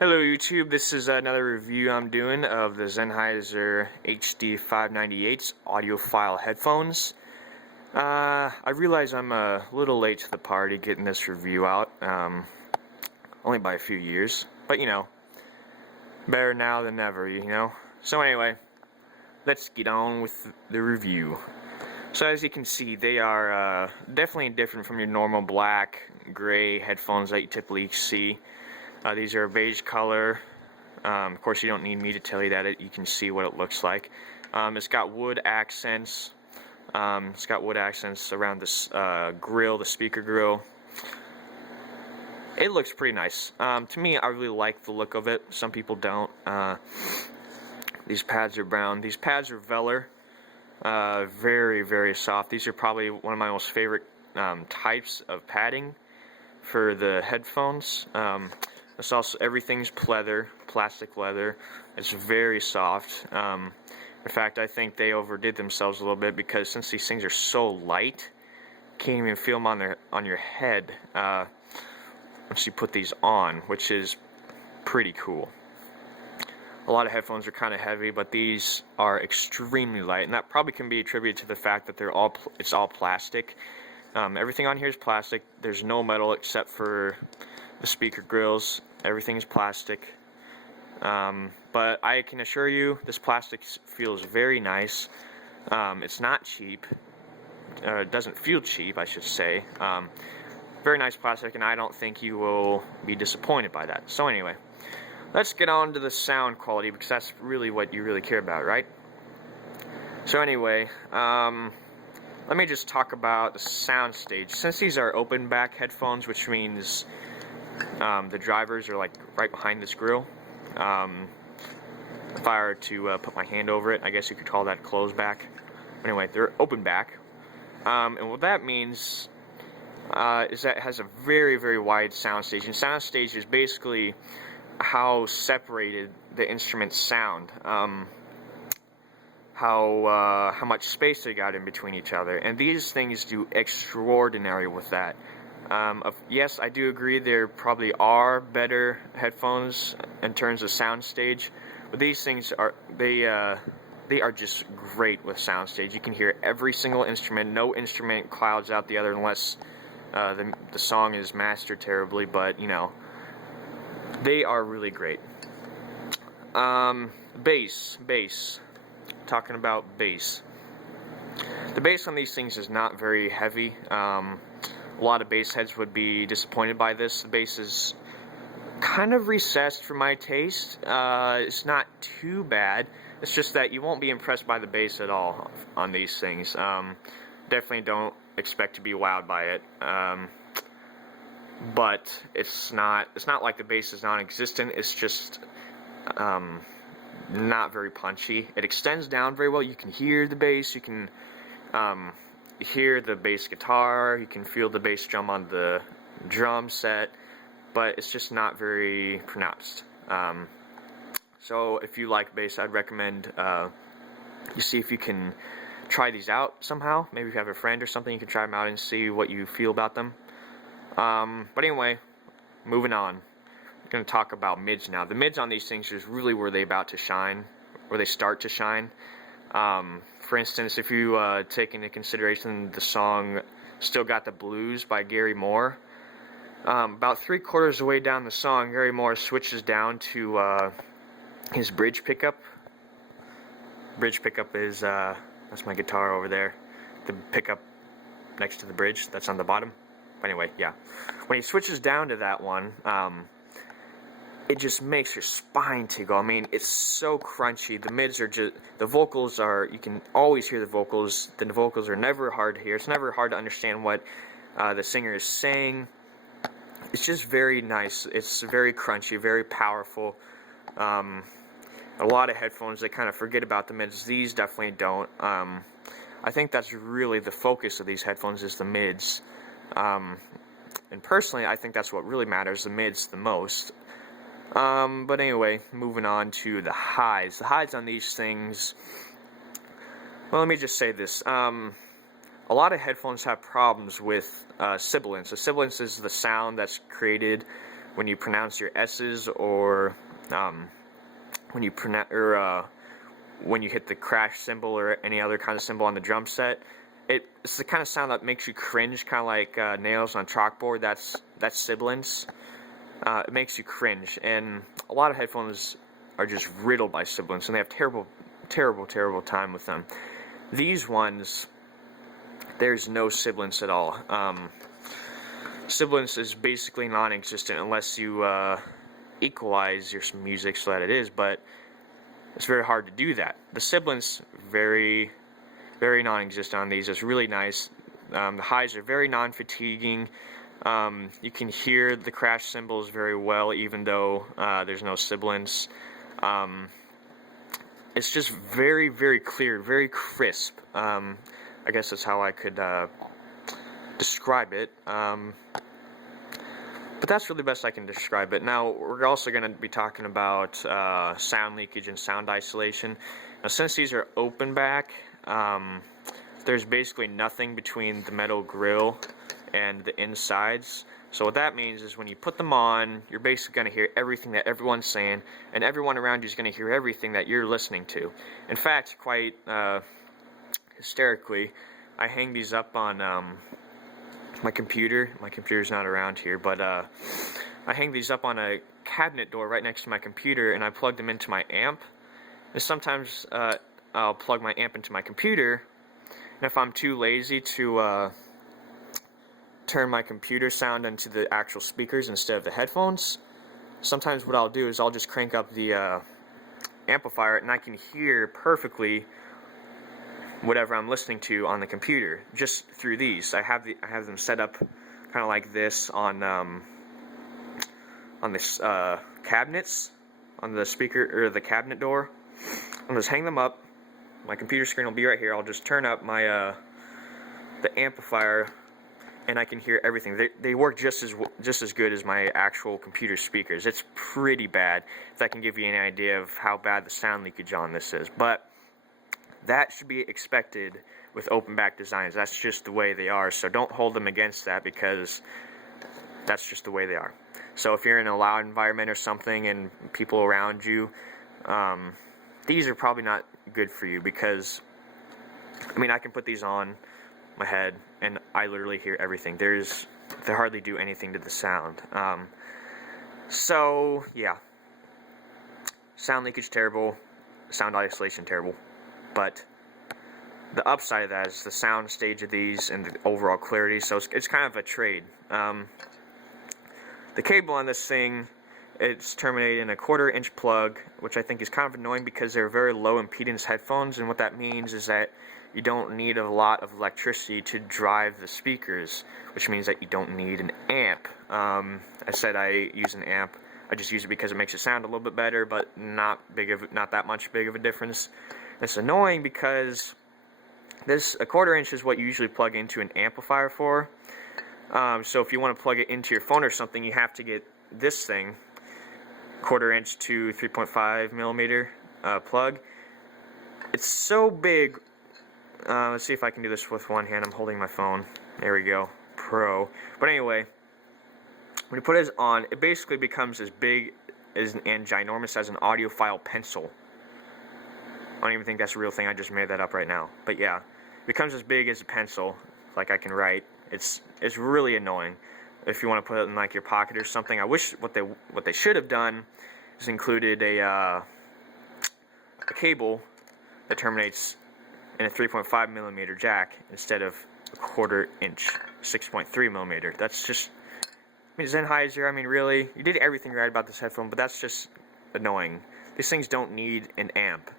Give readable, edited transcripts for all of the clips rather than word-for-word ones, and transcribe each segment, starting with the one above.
Hello YouTube, this is another review I'm doing of the Sennheiser HD598's Audiophile headphones. I realize I'm a little late to the party getting this review out, only by a few years, but you know, better now than never, you know. So anyway, let's get on with the review. So as you can see, they are definitely different from your normal black, gray headphones that you typically see. These are a beige color. Of course, you don't need me to tell you that. You can see what it looks like. It's got wood accents. It's got wood accents around this grill, the speaker grill. It looks pretty nice. To me, I really like the look of it. Some people don't. These pads are brown. These pads are velour. Very, very soft. These are probably one of my most favorite types of padding for the headphones. It's also, everything's pleather, plastic leather. It's very soft. In fact, I think they overdid themselves a little bit because since these things are so light, you can't even feel them on your head once you put these on, which is pretty cool. A lot of headphones are kind of heavy, but these are extremely light, and that probably can be attributed to the fact that it's all plastic. Everything on here is plastic. There's no metal except for the speaker grills. Everything is plastic. But I can assure you, this plastic feels very nice. It's not cheap. It doesn't feel cheap, I should say. Very nice plastic, and I don't think you will be disappointed by that. So anyway, let's get on to the sound quality, because that's really what you really care about, right? So anyway, let me just talk about the Soundstage. Since these are open back headphones, which means the drivers are like right behind this grill. If I were to put my hand over it, I guess you could call that closed back. Anyway, they're open back. And what that means is that it has a very, very wide soundstage. And soundstage is basically how separated the instruments sound. How much space they got in between each other. And these things do extraordinary with that. Yes, I do agree there probably are better headphones in terms of soundstage, but these things are, they are just great with soundstage. You can hear every single instrument. No instrument clouds out the other unless the song is mastered terribly, but you know, they are really great. Bass. Talking about bass. The bass on these things is not very heavy. A lot of bass heads would be disappointed by this. The bass is kind of recessed for my taste. It's not too bad. It's just that you won't be impressed by the bass at all on these things. Definitely don't expect to be wowed by it. But it's not like the bass is non-existent. It's just not very punchy. It extends down very well. You can hear the bass. You can hear the bass guitar. You can feel the bass drum on the drum set, but it's just not very pronounced. So if you like bass, I'd recommend you see if you can try these out somehow. Maybe if you have a friend or something, you can try them out and see what you feel about them. But anyway, moving on. I'm going to talk about mids now. The mids on these things is really where they start to shine. For instance, if you take into consideration the song Still Got the Blues by Gary Moore, about 3/4 of the way down the song, Gary Moore switches down to his bridge pickup. Bridge pickup is, that's my guitar over there. The pickup next to the bridge, that's on the bottom. But anyway, yeah. When he switches down to that one, it just makes your spine tingle. I mean, it's so crunchy. The mids are just, the vocals are, you can always hear the vocals. The vocals are never hard to hear. It's never hard to understand what the singer is saying. It's just very nice. It's very crunchy, very powerful. A lot of headphones, they kind of forget about the mids. These definitely don't. I think that's really the focus of these headphones is the mids. And personally, I think that's what really matters, the mids the most. But anyway, moving on to the highs. The highs on these things, well, let me just say this. A lot of headphones have problems with sibilance. A sibilance is the sound that's created when you pronounce your S's, or when you when you hit the crash cymbal or any other kind of cymbal on the drum set. It's the kind of sound that makes you cringe, kind of like nails on chalkboard. That's sibilance. It makes you cringe, and a lot of headphones are just riddled by sibilance, and they have terrible time with them. These ones, there's no sibilance at all. Sibilance is basically non-existent unless you equalize your music so that it is, but it's very hard to do that. The sibilance, very non-existent on these. It's really nice. The highs are very non-fatiguing. You can hear the crash cymbals very well, even though there's no sibilance. It's just very clear, very crisp. I guess that's how I could describe it. But that's really the best I can describe it. Now, we're also going to be talking about sound leakage and sound isolation. Now, since these are open back, there's basically nothing between the metal grill and the insides. So what that means is when you put them on, you're basically going to hear everything that everyone's saying, and everyone around you is going to hear everything that you're listening to. In fact, quite hysterically, I hang these up on my computer. My computer's not around here, but I hang these up on a cabinet door right next to my computer, and I plug them into my amp. And sometimes I'll plug my amp into my computer, and if I'm too lazy to turn my computer sound into the actual speakers instead of the headphones, sometimes what I'll do is I'll just crank up the amplifier, and I can hear perfectly whatever I'm listening to on the computer just through these. I have them set up kind of like this on this cabinets on the speaker or the cabinet door. I'll just hang them up. My computer screen will be right here. I'll just turn up my the amplifier, and I can hear everything. They work just as good as my actual computer speakers. It's pretty bad. If that can give you any idea of how bad the sound leakage on this is, but that should be expected with open back designs. That's just the way they are. So don't hold them against that, because that's just the way they are. So if you're in a loud environment or something and people around you, these are probably not good for you, because I mean, I can put these on my head and I literally hear everything. They hardly do anything to the sound. So yeah, sound leakage terrible, sound isolation terrible, but the upside of that is the sound stage of these and the overall clarity. So it's kind of a trade. The cable on this thing, it's terminated in a 1/4 inch plug, which I think is kind of annoying because they're very low impedance headphones, and what that means is that you don't need a lot of electricity to drive the speakers, which means that you don't need an amp. I said I use an amp. I just use it because it makes it sound a little bit better, but not that much big of a difference. It's annoying because a 1/4 inch is what you usually plug into an amplifier for. So if you want to plug it into your phone or something, you have to get this thing, 1/4 inch to 3.5 millimeter plug. It's so big. Let's see if I can do this with one hand. I'm holding my phone. There we go. Pro. But anyway, when you put it on, it basically becomes as big and ginormous as an audiophile pencil. I don't even think that's a real thing. I just made that up right now. But yeah, it becomes as big as a pencil, like I can write. It's really annoying if you want to put it in like your pocket or something. I wish what they should have done is included a cable that terminates in a 3.5 millimeter jack instead of a 1/4 inch 6.3 millimeter. That's just, I mean, Sennheiser, I mean, really, you did everything right about this headphone, but that's just annoying. These things don't need an amp.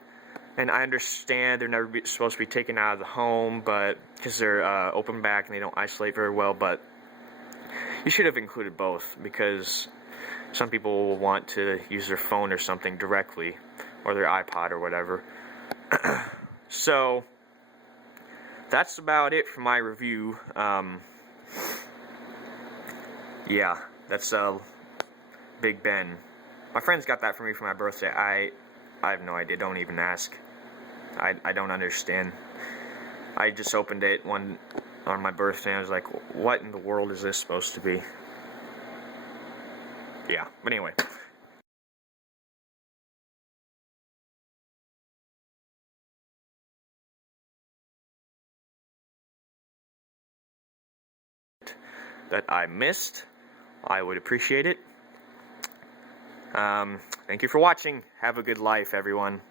And I understand they're never supposed to be taken out of the home, but because they're open back and they don't isolate very well. But you should have included both, because some people will want to use their phone or something directly, or their iPod or whatever. So that's about it for my review. Yeah, that's Big Ben. My friends got that for me for my birthday. I have no idea. Don't even ask. I don't understand. I just opened it on my birthday and I was like, what in the world is this supposed to be? yeah, but anyway. That I missed, I would appreciate it. Thank you for watching. Have a good life, everyone.